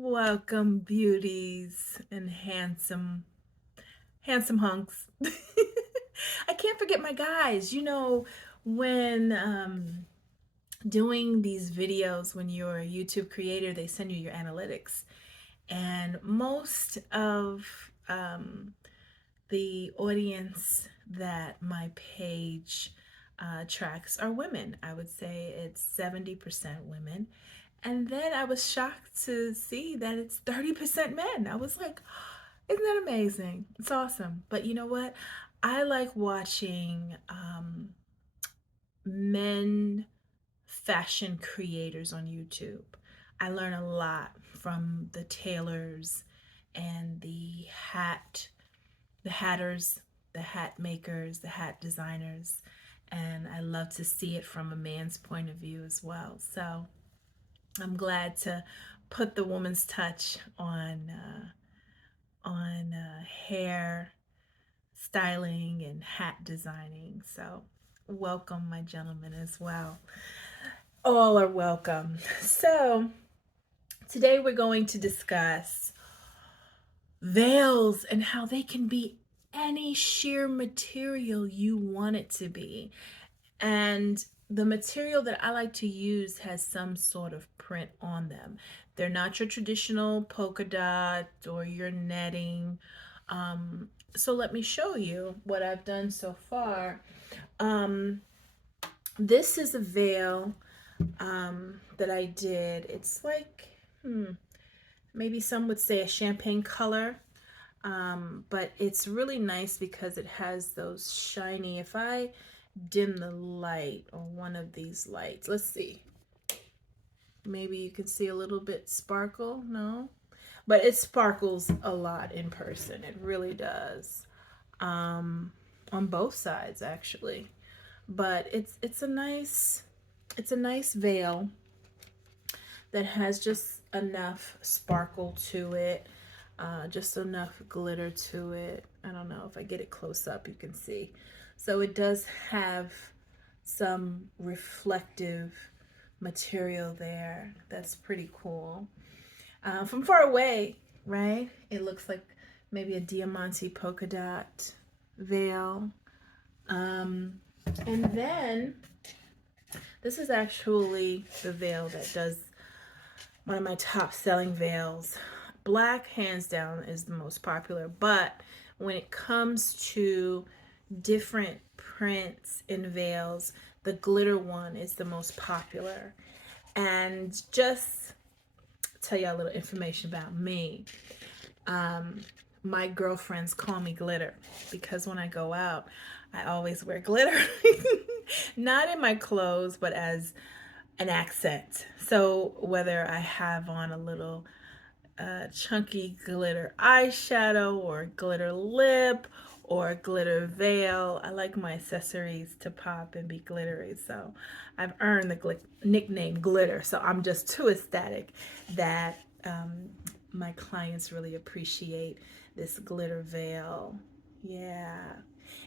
Welcome, beauties and handsome hunks. I can't forget my guys. When doing these videos, when you're a YouTube creator, they send you your analytics. And most of the audience that my page tracks are women. I would say it's 70% women. And then I was shocked to see that it's 30% men. I was like, isn't that amazing? It's awesome. But you know what? I like watching men fashion creators on YouTube. I learn a lot from the tailors and the hatters, the hat makers, the hat designers. And I love to see it from a man's point of view as well. So I'm glad to put the woman's touch on hair styling and hat designing. So welcome, my gentlemen, as well. All are welcome. So today we're going to discuss veils and how they can be any sheer material you want it to be. And the material that I like to use has some sort of print on them. They're not your traditional polka dot or your netting. So let me show you what I've done so far. Um, this is a veil that I did. It's like, maybe some would say a champagne color. But it's really nice because it has those shiny, if I dim the light on one of these lights, let's see, maybe you can see a little bit sparkle. No, but it sparkles a lot in person. It really does, on both sides actually. But it's a nice veil that has just enough sparkle to it, just enough glitter to it. I don't know if I get it close up, you can see. So it does have some reflective material there. That's pretty cool. From far away, right? It looks like maybe a diamante polka dot veil. And then this is actually the veil that does one of my top selling veils. Black, hands down, is the most popular, but when it comes to different prints and veils, the glitter one is the most popular. And just tell you a little information about me. My girlfriends call me glitter because when I go out, I always wear glitter. Not in my clothes, but as an accent. So whether I have on a little chunky glitter eyeshadow or glitter lip or glitter veil, I like my accessories to pop and be glittery. So I've earned the nickname glitter. So I'm just too ecstatic that my clients really appreciate this glitter veil. Yeah.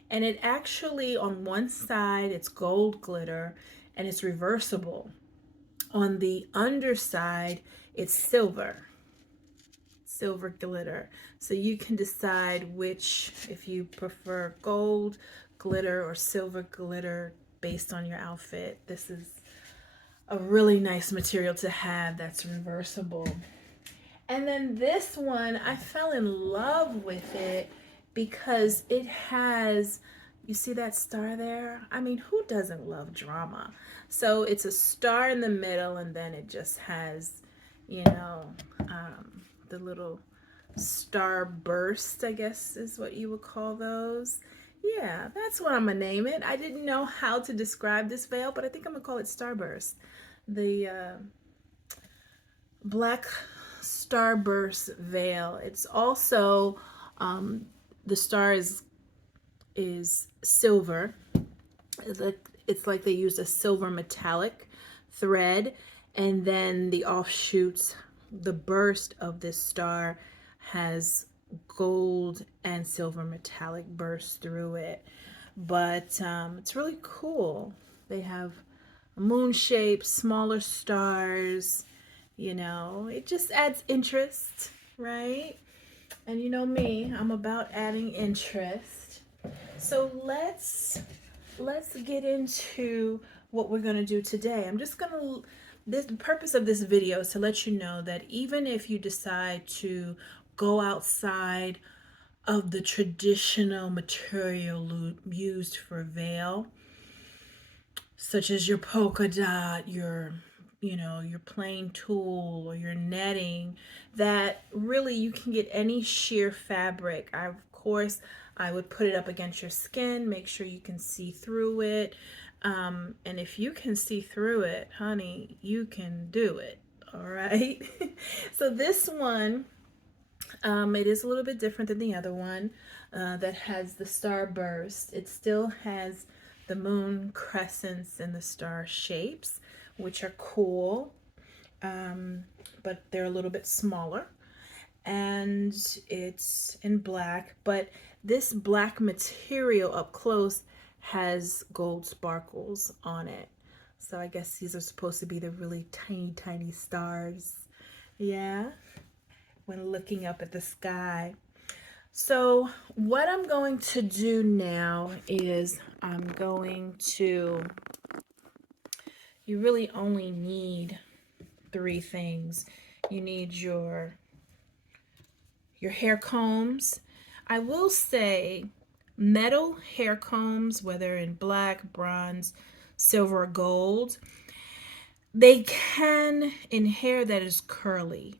And it actually, on one side, it's gold glitter and it's reversible. On the underside, it's silver glitter. So you can decide which, if you prefer gold glitter or silver glitter based on your outfit. This is a really nice material to have that's reversible. And then this one, I fell in love with it because it has, you see that star there? I mean, who doesn't love drama? So it's a star in the middle, and then it just has, you know, the little star burst, I guess is what you would call those. Yeah, that's what I'm gonna name it. I didn't know how to describe this veil, but I think I'm gonna call it Starburst. The black starburst veil. It's also the star is silver. It's like they used a silver metallic thread, and then the offshoots, the burst of this star has gold and silver metallic bursts through it. But it's really cool. They have moon shapes, smaller stars, You know, it just adds interest, right? And you know me, I'm about adding interest. So let's get into what we're going to do today. I'm just going to the purpose of this video is to let you know that even if you decide to go outside of the traditional material used for veil, such as your polka dot, your plain tulle or your netting, that really you can get any sheer fabric. Of course, I would put it up against your skin, make sure you can see through it. And if you can see through it, honey, you can do it. All right. So this one, it is a little bit different than the other one that has the starburst. It still has the moon crescents and the star shapes, which are cool, but they're a little bit smaller. And it's in black, but this black material up close has gold sparkles on it. So I guess these are supposed to be the really tiny, tiny stars. Yeah, when looking up at the sky. So what I'm going to do now is you really only need three things. You need your hair combs. I will say metal hair combs, whether in black, bronze, silver, or gold, they can, in hair that is curly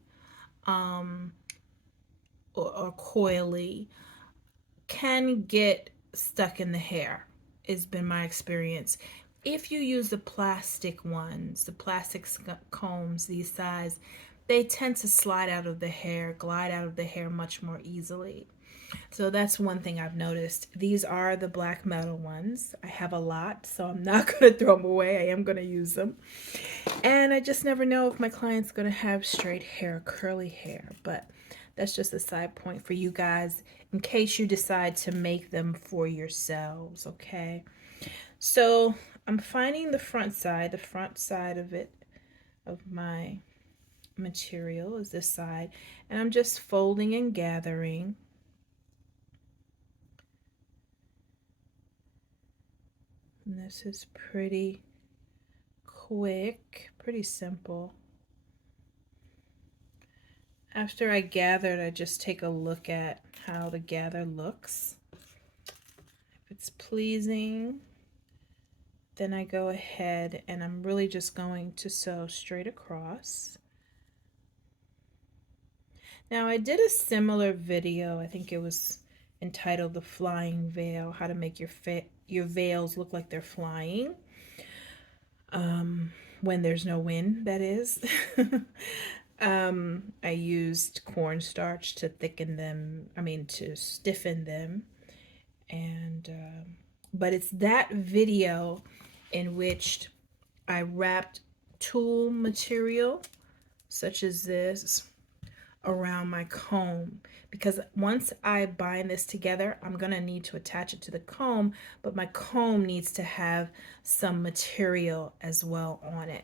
or coily, can get stuck in the hair. It's been my experience. If you use the plastic ones, the plastic combs, these size, they tend to slide out of the hair, glide out of the hair much more easily. So that's one thing I've noticed. These are the black metal ones. I have a lot, so I'm not going to throw them away. I am going to use them. And I just never know if my client's going to have straight hair, curly hair, but that's just a side point for you guys in case you decide to make them for yourselves, okay? So I'm finding the front side of it, of my material is this side, and I'm just folding and gathering. And this is pretty quick, pretty simple. After I gathered, I just take a look at how the gather looks. If it's pleasing, then I go ahead and I'm really just going to sew straight across. Now I did a similar video, I think it was entitled The Flying Veil, how to make your veils look like they're flying. When there's no wind, that is. I used cornstarch to to stiffen them. And, but it's that video in which I wrapped tulle material, such as this, around my comb, because once I bind this together, I'm going to need to attach it to the comb, but my comb needs to have some material as well on it.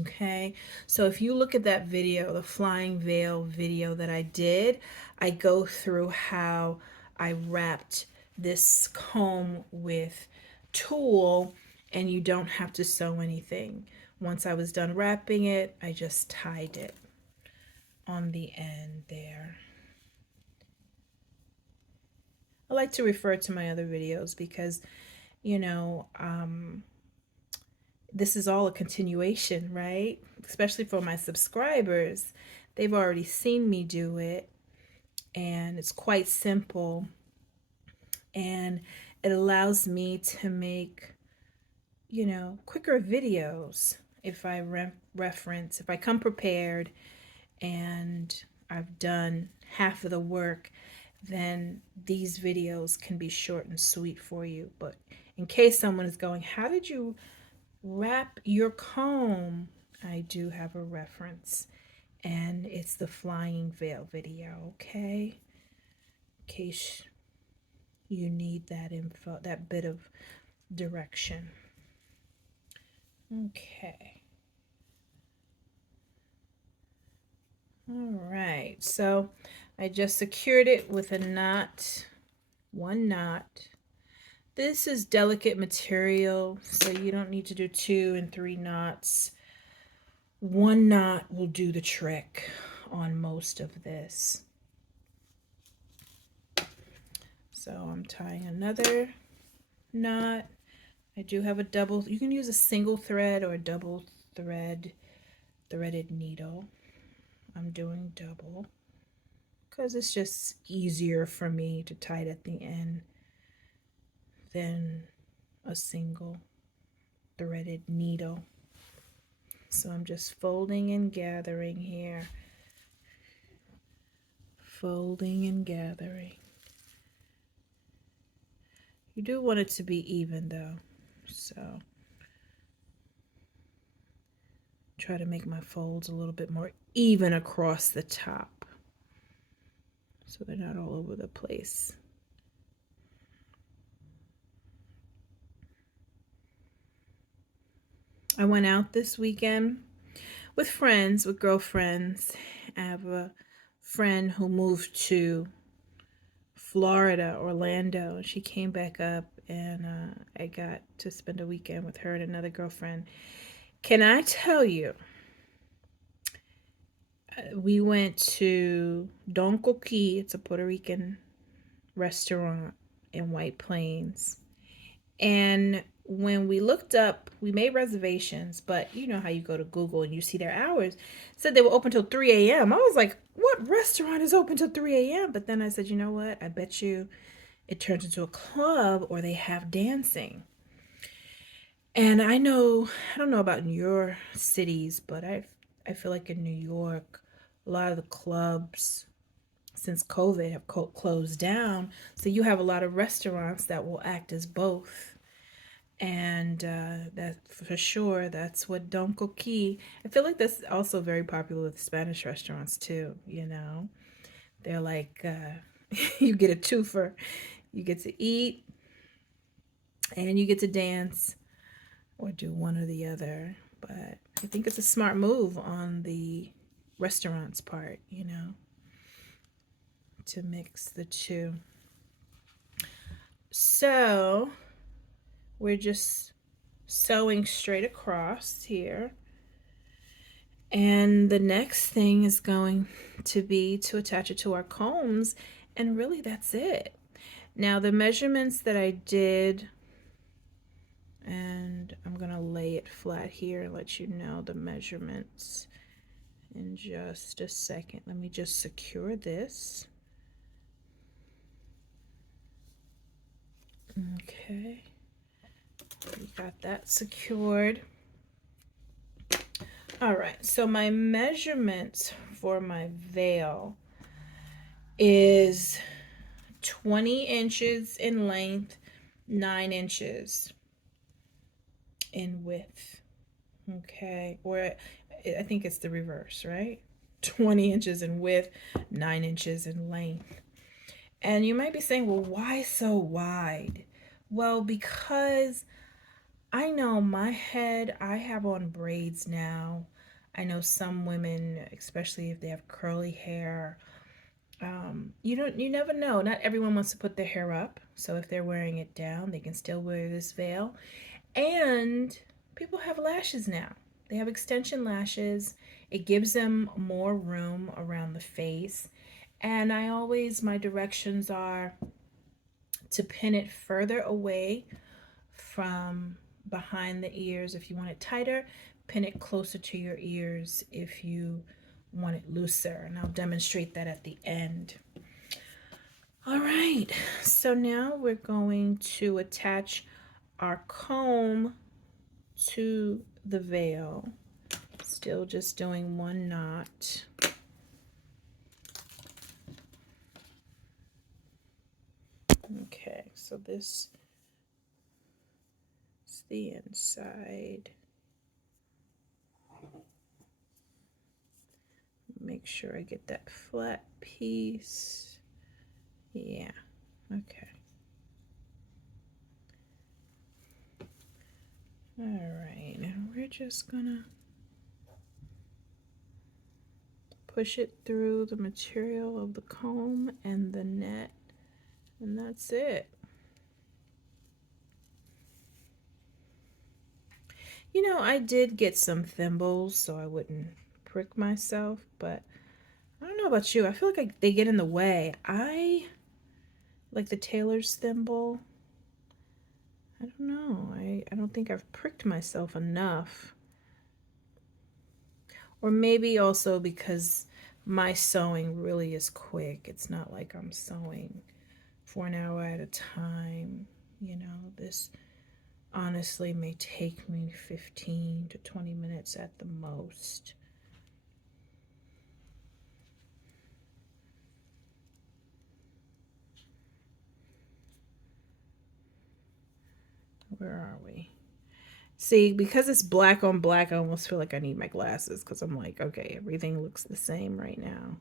Okay, so if you look at that video, the flying veil video that I did, I go through how I wrapped this comb with tulle, and you don't have to sew anything. Once I was done wrapping it, I just tied it on the end there. I like to refer to my other videos because, you know, this is all a continuation, right? Especially for my subscribers. They've already seen me do it, and it's quite simple, and it allows me to make, you know, quicker videos if I if I come prepared and I've done half of the work, then these videos can be short and sweet for you. But in case someone is going, how did you wrap your comb? I do have a reference, and it's the flying veil video, okay? In case you need that info, that bit of direction. Okay. All right, so I just secured it with a knot, one knot. This is delicate material, so you don't need to do 2 and 3 knots. One knot will do the trick on most of this. So I'm tying another knot. I do have a double, you can use a single thread or a double threaded needle. I'm doing double because it's just easier for me to tie it at the end than a single threaded needle. So I'm just folding and gathering here. Folding and gathering. You do want it to be even though, so try to make my folds a little bit more even across the top so they're not all over the place. I went out this weekend with friends, with girlfriends. I have a friend who moved to Florida, Orlando. She came back up and I got to spend a weekend with her and another girlfriend. Can I tell you, we went to Don Coqui. It's a Puerto Rican restaurant in White Plains. And when we looked up, we made reservations, but you know how you go to Google and you see their hours. It said they were open till 3 a.m. I was like, what restaurant is open till 3 a.m.? But then I said, you know what? I bet you it turns into a club or they have dancing. And I don't know about in your cities, but I feel like in New York, a lot of the clubs since COVID have closed down. So you have a lot of restaurants that will act as both. And that for sure, that's what Don Coqui. I feel like that's also very popular with Spanish restaurants too. You know, they're like you get a twofer. You get to eat and you get to dance or do one or the other. But I think it's a smart move on the restaurant's part, you know, to mix the two. So we're just sewing straight across here. And the next thing is going to be to attach it to our combs. And really that's it. Now the measurements that I did, and I'm going to lay it flat here and let you know the measurements in just a second. Let me just secure this. Okay. We got that secured. All right, so my measurements for my veil is 20 inches in length, 9 inches in width. Okay, or I think it's the reverse, right? 20 inches in width, 9 inches in length. And you might be saying, well, why so wide? Well, because I know my head, I have on braids now. I know some women, especially if they have curly hair, you never know. Not everyone wants to put their hair up. So if they're wearing it down, they can still wear this veil. And people have lashes now. They have extension lashes. It gives them more room around the face. And my directions are to pin it further away from behind the ears if you want it tighter, pin it closer to your ears if you want it looser, and I'll demonstrate that at the end. All right, so now we're going to attach our comb to the veil. Still just doing one knot. Okay, so this is the inside. Make sure I get that flat piece. Yeah, okay. All right, and we're just gonna push it through the material of the comb and the net, and that's it. You know, I did get some thimbles so I wouldn't prick myself, but I don't know about you. I feel like they get in the way. I like the tailor's thimble. I don't know. I don't think I've pricked myself enough. Or maybe also because my sewing really is quick. It's not like I'm sewing for an hour at a time. You know, this honestly may take me 15 to 20 minutes at the most. Where are we? See, because it's black on black, I almost feel like I need my glasses because I'm like, okay, everything looks the same right now.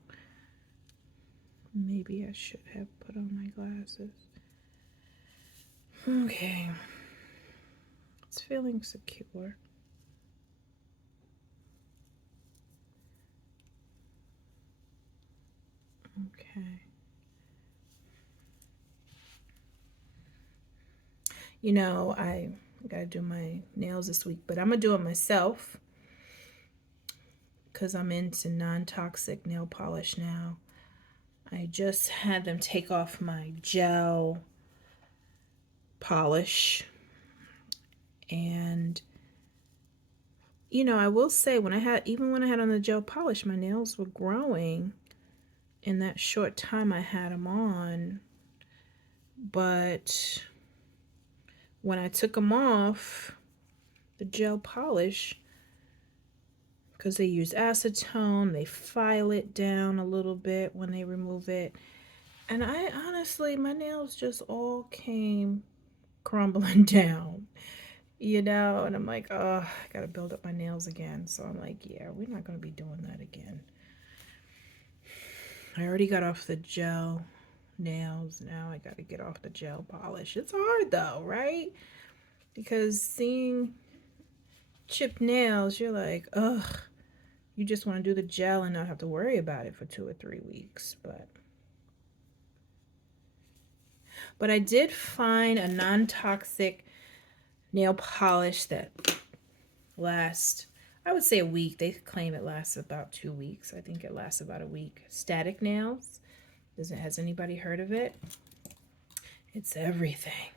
Maybe I should have put on my glasses. Okay. It's feeling secure. Okay. You know, I gotta do my nails this week, but I'm gonna do it myself because I'm into non-toxic nail polish now. I just had them take off my gel polish, and you know, I will say when I had on the gel polish, my nails were growing in that short time I had them on. But when I took them off, the gel polish, because they use acetone, they file it down a little bit when they remove it. And I honestly, my nails just all came crumbling down, you know? And I'm like, oh, I gotta build up my nails again. So I'm like, yeah, we're not gonna be doing that again. I already got off the gel nails. Now I gotta get off the gel polish. It's hard though, right? Because seeing chipped nails, you're like, ugh, you just want to do the gel and not have to worry about it for 2 or 3 weeks. But I did find a non-toxic nail polish that lasts, I would say a week. They claim it lasts about 2 weeks. I think it lasts about a week. Static Nails. Has anybody heard of it? It's everything.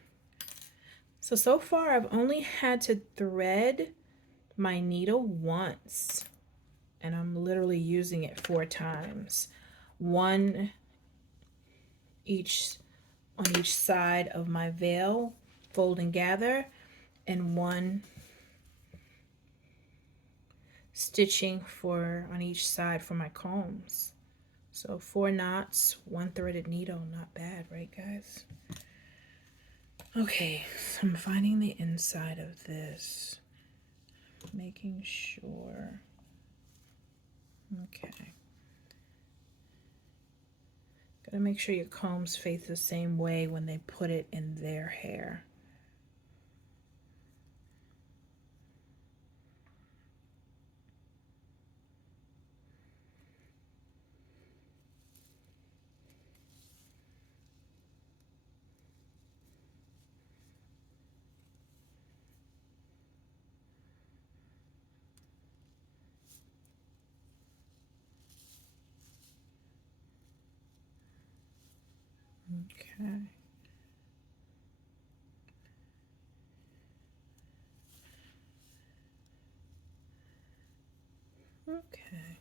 So far I've only had to thread my needle once, and I'm literally using it 4 times. One each on each side of my veil, fold and gather, and one stitching for on each side for my combs. So 4 knots, 1 threaded needle. Not bad, right guys? Okay, so I'm finding the inside of this, making sure. Okay. Gotta make sure your combs face the same way when they put it in their hair. Okay. Okay.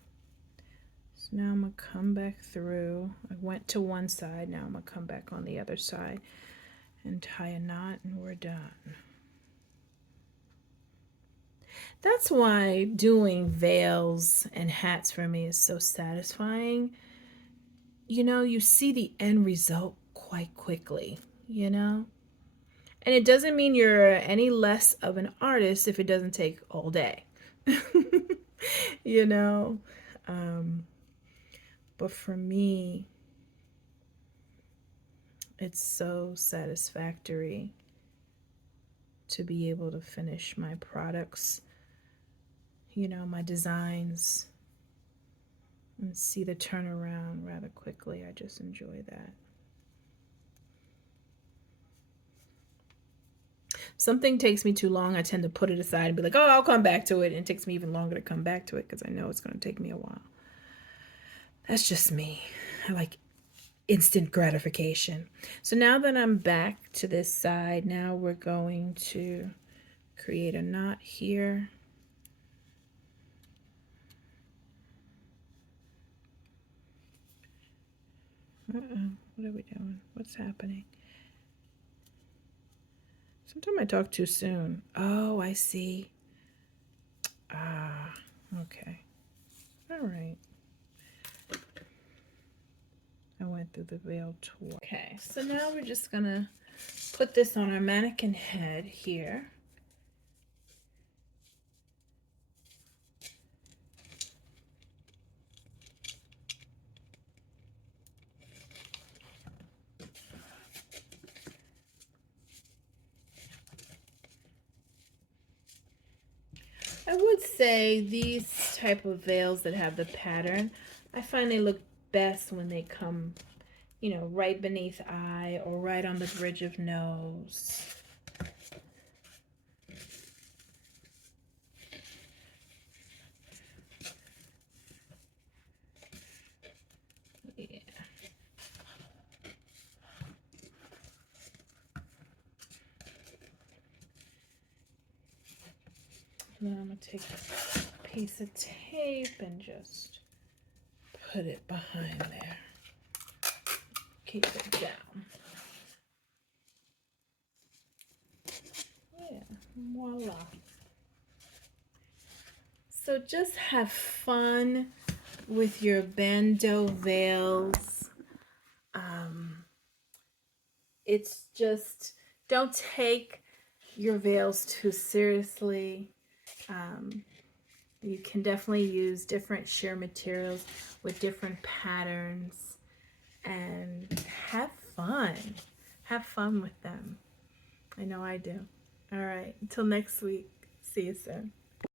So now I'm gonna come back through. I went to one side, now I'm gonna come back on the other side and tie a knot, and we're done. That's why doing veils and hats for me is so satisfying. You know, you see the end result quite quickly, you know? And it doesn't mean you're any less of an artist if it doesn't take all day. You know? But for me, it's so satisfactory to be able to finish my products, you know, my designs and see the turnaround rather quickly. I just enjoy that. Something takes me too long, I tend to put it aside and be like, oh, I'll come back to it. And it takes me even longer to come back to it because I know it's going to take me a while. That's just me. I like instant gratification. So now that I'm back to this side, now we're going to create a knot here. What are we doing? What's happening? Sometimes I talk too soon. Oh, I see. Ah, okay. All right. I went through the veil twice. Okay, so now we're just gonna put this on our mannequin head here. I would say these type of veils that have the pattern, I find they look best when they come, you know, right beneath eye or right on the bridge of nose. Yeah. And then I'm going to take a piece of tape and just put it behind there. Keep it down. Yeah, voila. So just have fun with your bandeau veils. It's just, don't take your veils too seriously. You can definitely use different sheer materials with different patterns and have fun. Have fun with them. I know I do. All right, until next week. See you soon.